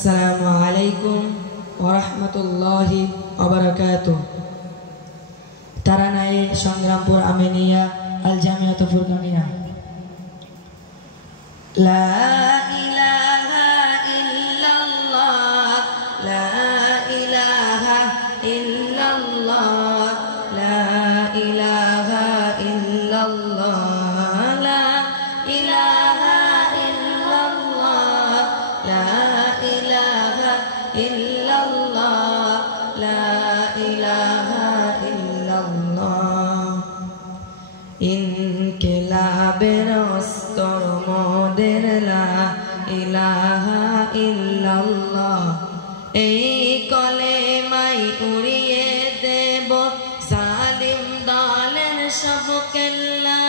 আসসালামু আলাইকুম ওয়া রাহমাতুল্লাহি ওয়া বারাকাতুহু। তারানায়ে সংগ্রামপুর আমিনিয়া আল জামিয়াতুল ফুরকানিয়া। লা ইলাহা ইল্লাল্লাহ, লা ইলাহা ইল্লাল্লাহ, লা ইলাহা ইল্লাল্লাহ, লা ইলাহা ইল্লাল্লাহ, লা ইলাহা ইল্লাল্লাহ, লা ইলাহা ইল্লাল্লাহ। ইনকিলাবের অস্তর মোদের লা ইলাহা ইল্লাল্লাহ। এই কলেমাই উড়িয়ে দেব জালিম দলের সব কেল্লা।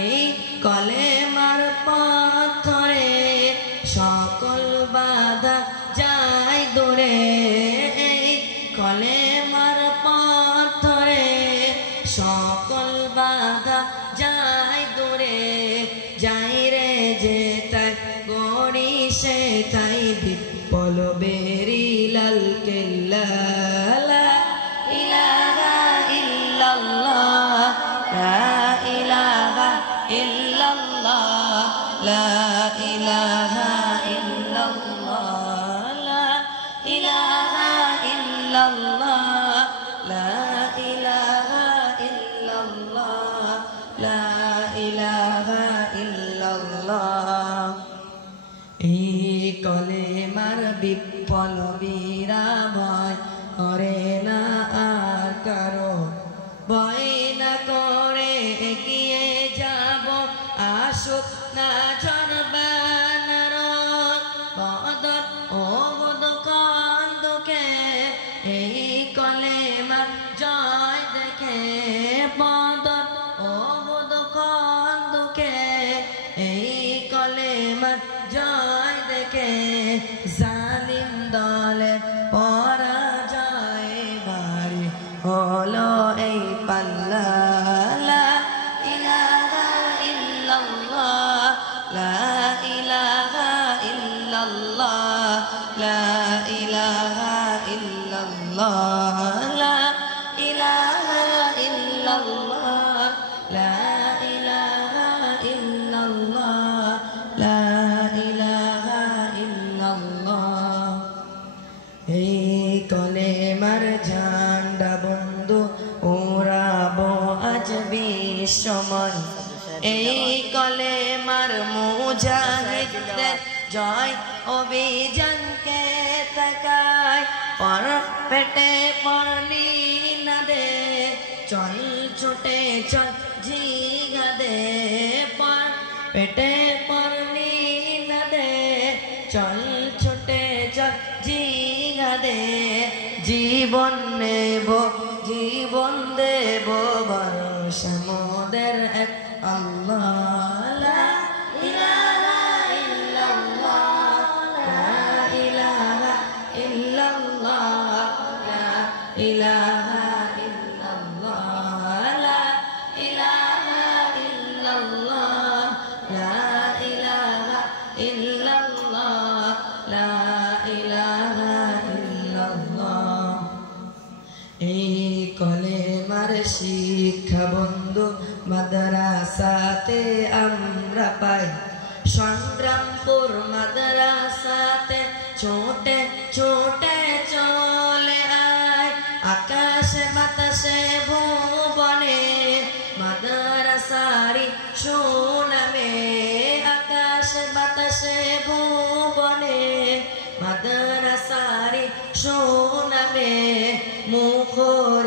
এই কলেমার পথ ধরে সকল বাধা যায় দূরে। এই কলেমার পথ ধরে সকল বাধা যায় দূরে। যাই রে যেটাই গড়ি সেটাই বিপ্লব বেরি লাল কেল্লা। লা ইলাহা ইল্লাল্লাহ, লা ইলাহা ইল্লাল্লাহ, লা ইলাহা ইল্লাল্লাহ, লা ইলাহা ইল্লাল্লাহ, লা ইলাহা ইল্লাল্লাহ, লা ইলাহা ইল্লাল্লাহ। এই কলেমার বিপ্লবীরা ভয় করে না আর কারো, ভয় না করে এগিয়ে যাব। আসুক না জনবানার বদর ও বদ কন্দকে। এই কলেমা জয় দেখে বদর ও বদ কন্দকে। এই কলেমা জয় দেখে জালিম দলে পরাজয় বাড়ি হলো এই পাল্লা। লা ইলাহা ইল্লাল্লাহ, লা ইলাহা ইল্লাল্লাহ, লা ইলাহা ইল্লাল্লাহ, লা ইলাহা ইল্লাল্লাহ, লা ইলাহা ইল্লাল্লাহ, লা ইলাহা ইল্লাল্লাহ। এই কলেমার ঝান্ডা বন্ধু উড়াবো আজ বিশ্বময়। এই কলেমার মুজাহিদদের জয় অভিযানকে তাকায়। পর পেটে পড়লি না দে, চল ছুটে চল জিগাদে। পর পেটে পড়লি না দে, চল ছুটে চল জিগাদে। জীবন নেব জীবন দেব ভরসা মোদের এক আল্লাহ। লা ইলাহা ইল্লাল্লাহ, লা ইলাহা ইল্লাল্লাহ, লা ইলাহা ইল্লাল্লাহ, লা ইলাহা ইল্লাল্লাহ, লা ইলাহা ইল্লাল্লাহ, লা ইলাহা ইল্লাল্লাহ। এই কলেমার শিক্ষা বন্ধু মাদ্রাসাতে আমরা পাই। সংগ্রামপুর মাদ্রাসাতে ছোটে ছোটে চলে আয়। আকাশে বাতাসে ভুবনে মাদ্রাসারি সুনামে। আকাশে বাতাসে ভুবনে মাদ্রাসারি সুনামে। মুখর